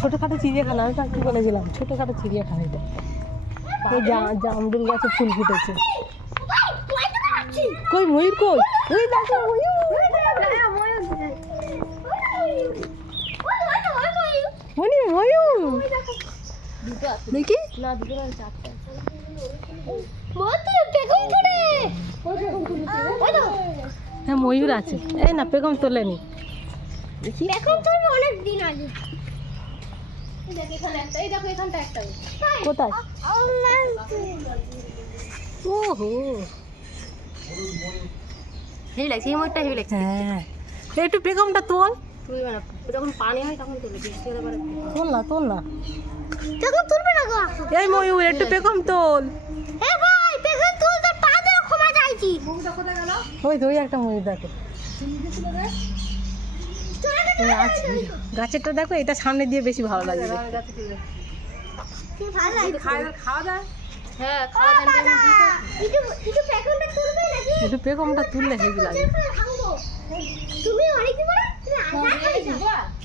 ছোটোখাটো চিড়িয়াখানা, আমি কি বলেছিলাম, ছোটোখাটো চিড়িয়াখানা এটা। এই জামরুল গাছে ফুল ফুটেছে। কই ময়ূর কই? ওই দেখো ময়ূর। মনি ময়ূর দেখি না, দুটো না চারটে। হ্যাঁ ময়ূর আছে। এই না পেখম তোলেনি। কোথায়? ওহো হেভি লাগছে, এই ময়ূরটা হেভি লাগছে। হ্যাঁ একটু পেখমটা তোল। তুলবে না, যখন পানি হয় তখন তুলবে। বৃষ্টি হলে পরে তোল না, তোল না, তখন তুলবে না গো। এই ময়ূর একটু পেখম তোল। এ ভাই পেখম তুল, তোর পা দিয়ে ক্ষমা চাইছি। ময়ূরটা কোথায় গেল? ওই তো ওই একটা ময়ূর দেখো। আছে গাছেরটা দেখো, এটা সামনে দিয়ে বেশি ভালো লাগবে। খাওয়া দাওয়া, হ্যাঁ খাওয়া দাওয়া। একটু পেখমটা তুললে হেভি লাগে।